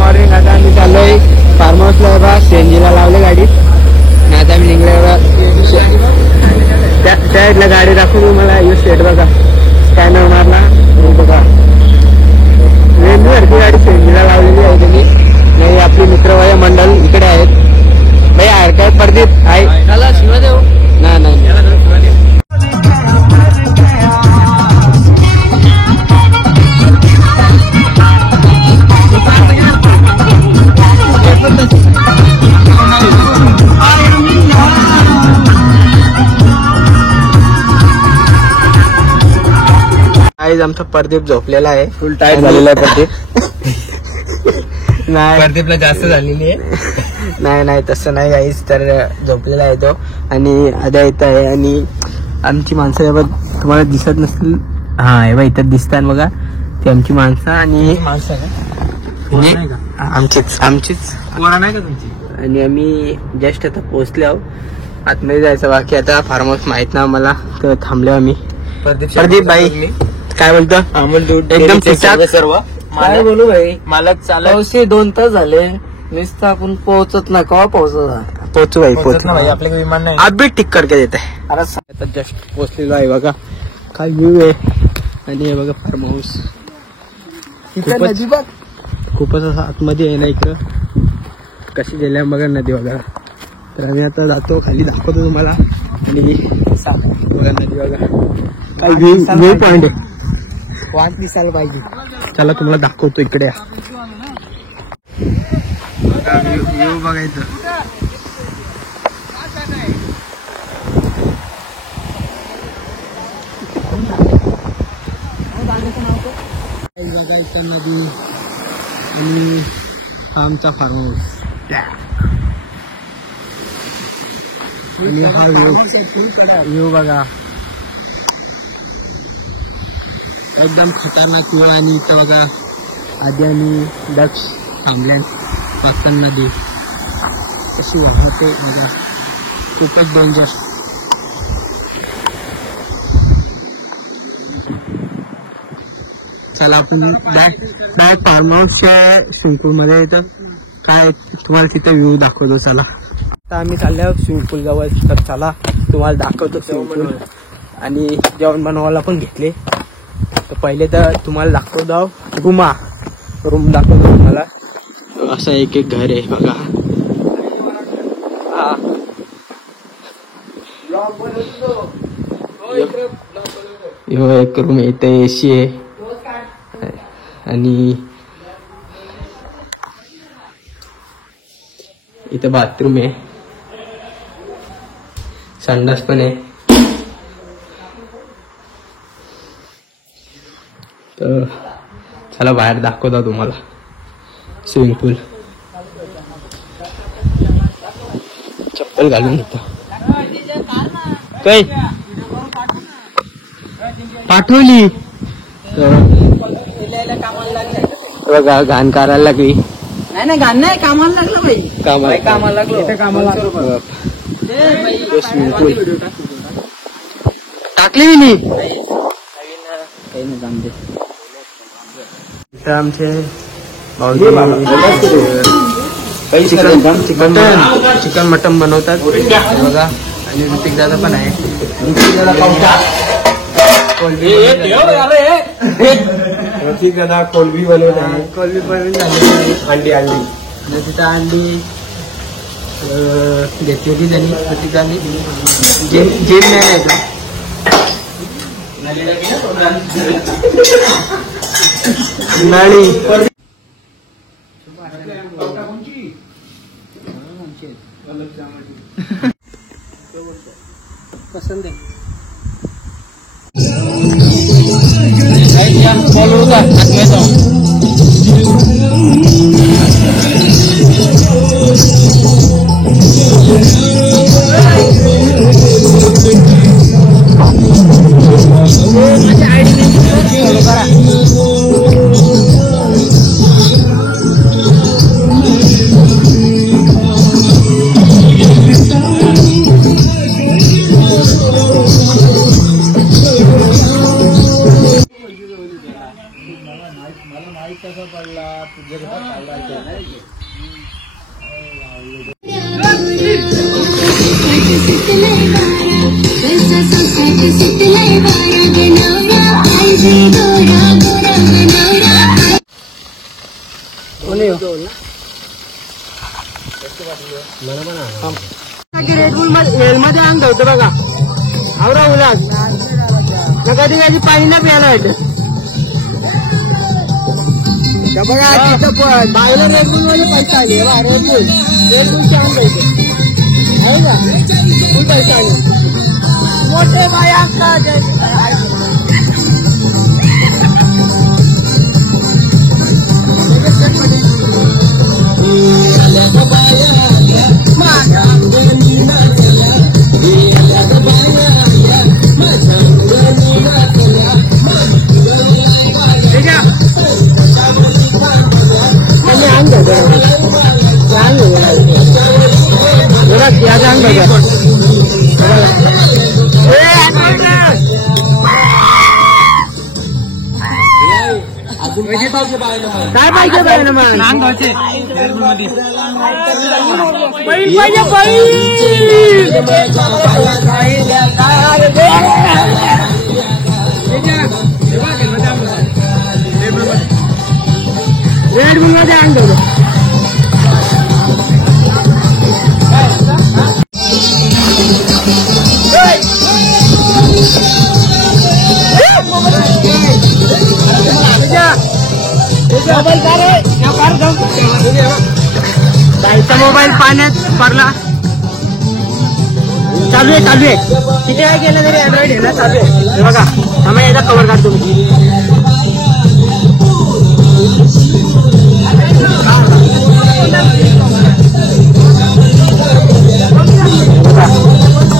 Morning. आता आम्ही चाललोय फार्म हाऊसला. बा सीएनजीला लावले गाडीत. आता आम्ही निघलोय. त्या साईडला गाडी दाखवू तुम्हाला. यू स्टेट बघा स्कॅनर मारला बघा. वेगळी गाडी सीएनजीला लावलेली आहे त्यांनी. नाही आपली मित्रवाय मंडळ इकडे आहेत. भाई आहे काय प्रदीप आहे शिवादेव. नाही आज आमचा प्रदीप झोपलेला आहे. फुल टाईट झालेला आहे प्रदीप. नाही प्रदीपला जास्त झालेली आहे. नाही तसं नाही गाईस. तर झोपलेला आहे तो. आणि आद्या येत आहे. आणि आमची माणसं तुम्हाला दिसत नसतील. हा हे बघा इथं दिसतात बघा. ती आमची माणसं. आणि आमचीच नाही का तुमची. आणि आम्ही जस्ट आता पोहोचले आहोत. आतमध्ये जायचं बाकी. आता फार्म हाऊस माहित ना मला. तर थांबलो आम्ही. प्रदीप भाई काय बोलतो. एकदम सर्व काय बोलू भाई. मला चालवशे 2 तास झाले. नुसतं आपण पोहोचत ना. केव्हा पोहोचू भाई. पोहोचत ना भाई. आपल्या विमान नाही. आप भी टिक करके देते. आता जस्ट पोहोचलेलो आहे बघा. काय व्ह्यू आहे. आणि हे बघा फार्म हाऊस. खूपच असं आतमध्ये आहे ना इकडं. कशी गेल्या बघा नदी वगैरे. तर आम्ही आता जातो खाली. दाखवतो तुम्हाला. आणि बघा नदी बघा. काय व्ह्यू पॉइंट आहे. वाट दिसायला पाहिजे. चला तुम्हाला दाखवतो. इकडे व्ह्यू बघायचं. बघा इथं नदी. आणि हा आमचा फार्म हाऊस. आणि हा व्ह्यू बघा. एकदम खतरनाक व्ह्यू. आणि इथं बघा आधी आणि दक्ष थांबल्या. पाचन नदी कशी वाहते बघा. खूपच डेंजर. चला आपण डायरेक्ट फार्म हाऊसच्या स्विमिंग पूल मध्ये येतं. काय तुम्हाला तिथं व्ह्यू दाखवतो. चला आता आम्ही चाललो आहोत स्विमिंग पूल जवळ. तर चला तुम्हाला दाखवतो स्विमिंग पूल. आणि जेवण बनवायला पण घेतले. तर पहिले तर तुम्हाला दाखवतो रूम दाखवतो तुम्हाला. असं एक घर आहे बघा. एक रूम आहे. इथे एसी आहे. आणि इथं बाथरूम आहे. संडास पण आहे. तर चला बाहेर दाखवतो तुम्हाला स्विमिंग पूल. चप्पल घालून येतो. काय पाठवली. बघा घाण करायला लागली. नाही घाण नाही. कामाला लागलं भाई. कामाला लागलो. स्विमिंग पूल टाकली मी काही नाही. जाम दे. इथं आमचे चिकन मटन बनवतात बघा. आणि ऋतिक दादा पण आहे. ऋतिक दादा कोलबी बनवत आहे. कोलबी बनवून झाली. अंडी तिथं अंडी घेतलेली त्यांनी ऋतिकांनी. जेम नाही का नाळी. पसंद आहे. मध्ये अंग होतं बघा आवरा उलाग कधी कधी पाणी ना प्यायला येतं बघा तिथं पण बायला रेडबुल मध्ये पैसा आले रेडबुलचे अंग होते आहे का खूप पैसा आले मोठे बाया काय पाहिजे पाहिजे मग रेडबुल मध्ये अंग बाईचा मोबाईल पाण्यात पडला चालू आहे किती वेळा गेला तरी अँड्रॉइड आहे ना चालू आहे बघा आम्ही याचा कव्हर काढतो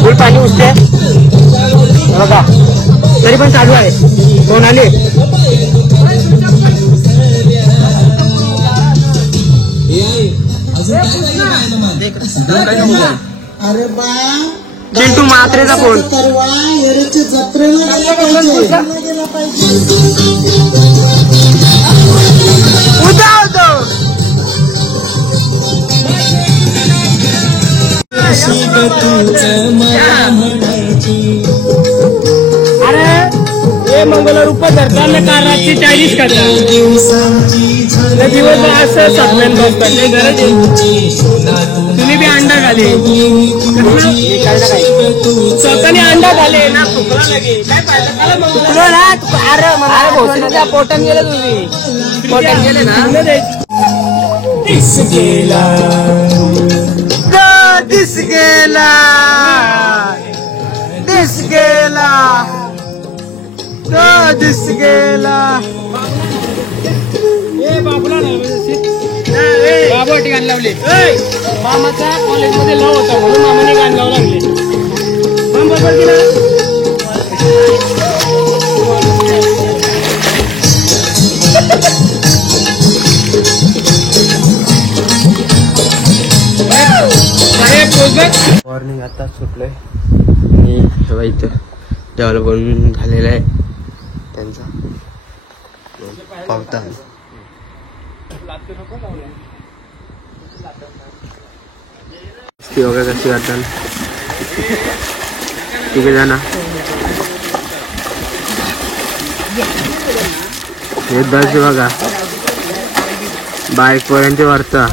फुल पाणी उठते बघा तरी पण चालू आहे कोण आले अरे बा चिंटू म्हात्रेचा फोन उद्या होतो अरे हे मंगळवार रुपये धरताना कारची 40 करतात दिवस असं सगळ्यां बसतात गरज तुम्ही बी अंडा घाले स्वतःने अंडा घाले ना अरे पोटात गेले तुम्ही पोटात गेले ना दिस गेला दिस गेला दिस गेला दिस गेला बाबूला बाबा गाणं लावले मामाचा कॉलेजमध्ये लव होता म्हणून मामाने गाणं लावू लागले बरोबर की मॉर्निंग आता सुटलोय आणि हेव्हा इथं डेव्हलप बनून झालेला आहे त्यांचा पावता बघा कशी करतात तिकडे जाणार हे बस बघा बाईक पर्यंत वरचा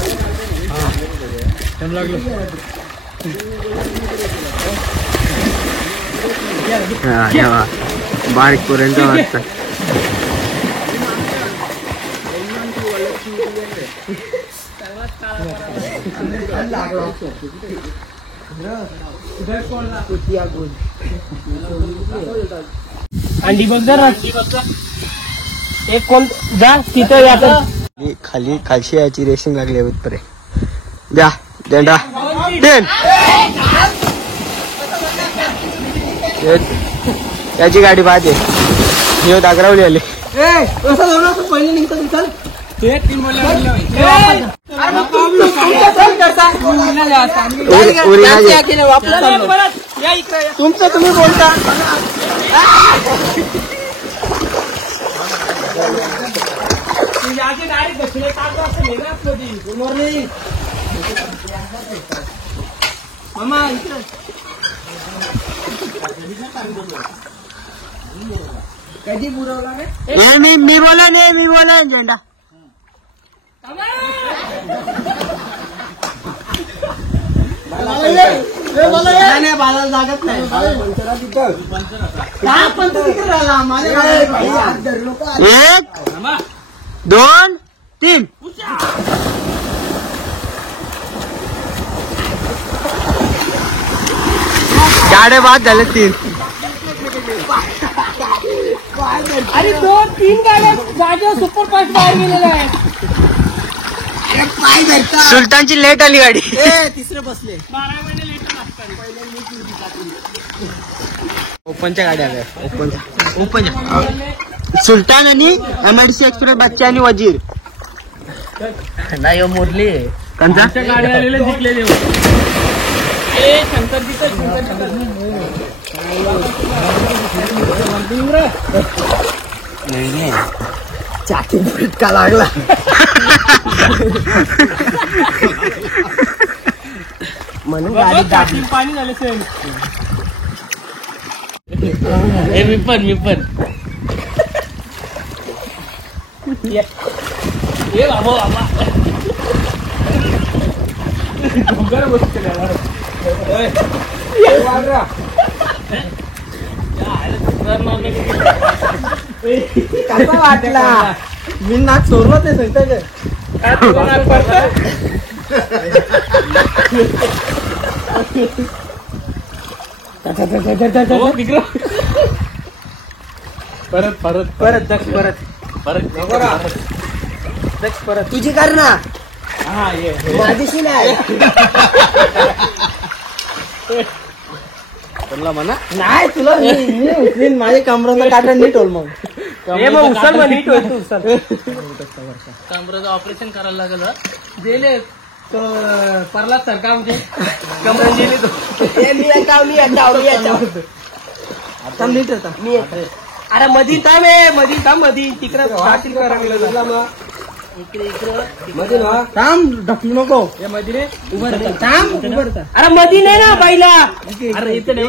बारीक पर्यंत वरचा अंडी बघ जरा एक कोण जा तिथं याचं खाली खालशी याची रेसिंग लागली उत्तरे द्या देंडा देन याची गाडी पाहते हे दागरावली आली पहिले निघतात तुमचं तुम्ही बोलता कधी पुरवला मी बोला झेंडा नाही बाळाला जागत नाही एक 2 3 गाड्या बाद झाले 3 अरे 2-3 गाड्या जागेवर सुपरफास्ट बाहेर गेलेल्या आहेत सुलतानची लेट आली गाडी तिसरे बसले ओपनच्या गाड्या आल्या ओपनच्या सुलतान आणि MIDC एक्सप्रेस बच्चा आणि वजीर नाही मोडली त्यांचा गाडी आलेले जिंकलेले चाकी का लागला म्हणून गाडी पाणी झाले सर मी पण ये बाबा कसा वाटला मी नाक सोडलं ते सांगता परत तुझी कर ना माझीशी नाही म्हणा नाही तुला मी माझ्या कमराचा काटा नीट होल मग उचल नीट होईल उचल कमरेचं ऑपरेशन करायला लागलं गेले परला सरकार आमचे कमरे गेले तो नीट होता मी अरे मधी थांब मधी तिकडे थांब ढकलू नको अरे मधी नाही ना पहिला अरे इकडे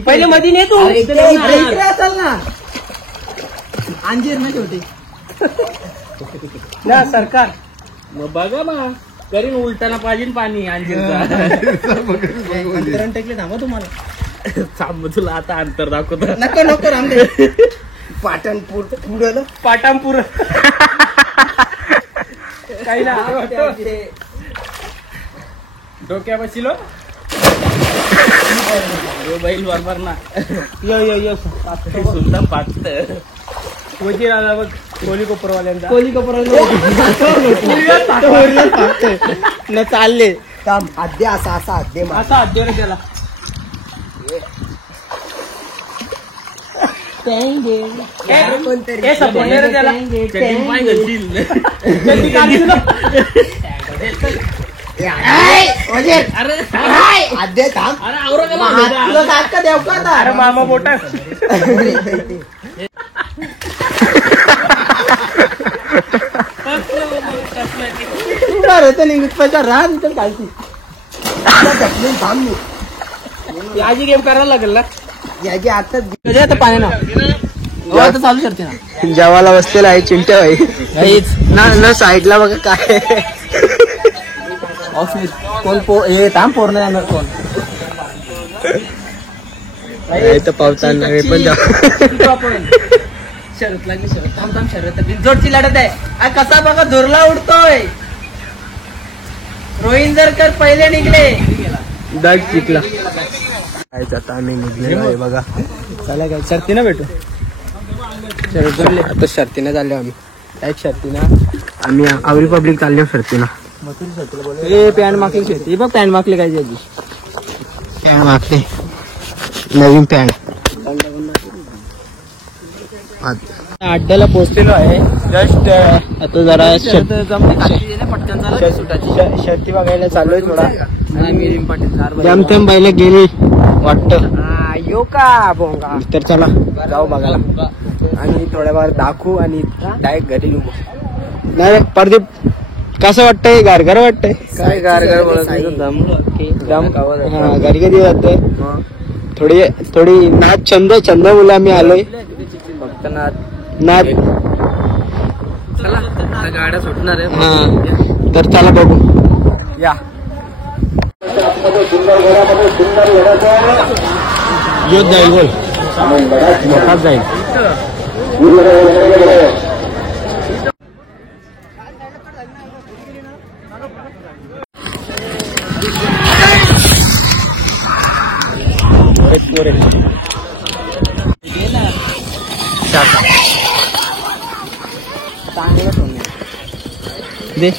पहिले मधी नाही तू इकडे असाल ना अंजीर ना छोटी ना सरकार मग बघा मग करीन उलटाना पाहिजे पाणी अंतरण टेकले थांबा तुम्हाला थांब तुला आता अंतर दाखवतो नको रामदे पाटणपूर पाटांपूर काही ना डोक्या बसिलो बैल बरोबर ना यो सुद्धा पाचत वजीर आला बघ कोली कोपरवाल्यांचा न चालले काम आद्य असा आद्य रे त्याला त्याला आद्य काम अरे देव का अरे मामा बोटा राहत इथं कालची याची गेम करायला लागेल ना याची आता पाण्यानं चालू शकते ना जेवायला बसलेला आहे चिंट्या भाई ना साईडला बघा काय ऑफिस कोण थांब पोर नाही येणार कोण तर पावसाला पण शरत लागली थांब शरत बिनजोडची लढत आहे कसा बघा धुरला उडतोय रोहिंदरकर पहिले निघले दाग जिंकला काय आता आम्ही निघलेलो आहे बघा चला काय शर्तीनं भेटू शर्त जोडले आता शर्तीनं चाललो आम्ही एक शर्तीनं आम्ही आवरी पब्लिक चाललो शर्तीनं हे पॅन्ट मागली शेती बघ पॅन्ट मागले काय आधी पॅन्ट मागले नवीन पॅन्ट अड्ड्याला पोहोचलेलो आहे जस्ट आता जरा शर्ती बघायला चालू आहे थोडा जमतेम पहिले गेली वाटत यो का बोंगा तर चला जाऊ बघायला आणि थोड्या वेळ दाखवू आणि डायरेक्ट घरी निघू नाही प्रदीप कसं वाटतंय गारगार वाटतंय काय गारगार बोलत नाही, दम हा घरी कधी जातोय थोडी नाच छंद मुलं आम्ही आलोय फक्त नाच नाच चला आता गाड्या सुटणार आहे. हा तर चला बघू या योद्ध जाईल बोल मोठाच जाईल दे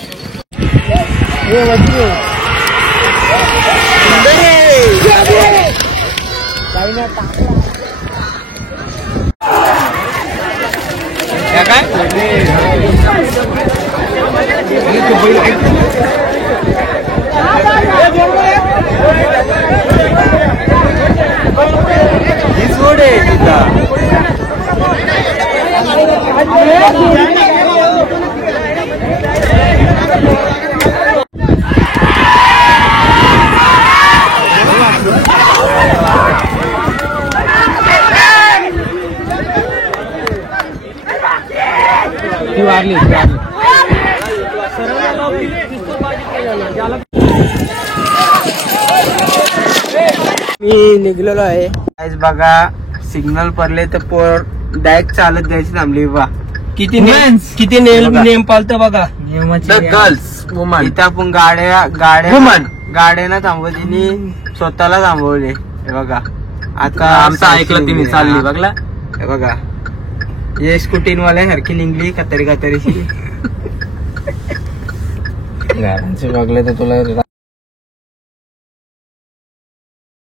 वारली मी निघलेलो आहे आज बघा सिग्नल पडले तर पोर डायरेक्ट चालत जायची थांबली बा किती नेम पालत बघा गर्ल्स वुमन इथं आपण गाड्यांना थांबवतीने स्वतःला थांबवले हे बघा आता आमचं ऐकलं तिने चालली बघला हे बघा ये स्कूटीनवाल्या सारखी निघली कतरी कतरीशी बघले तर तुला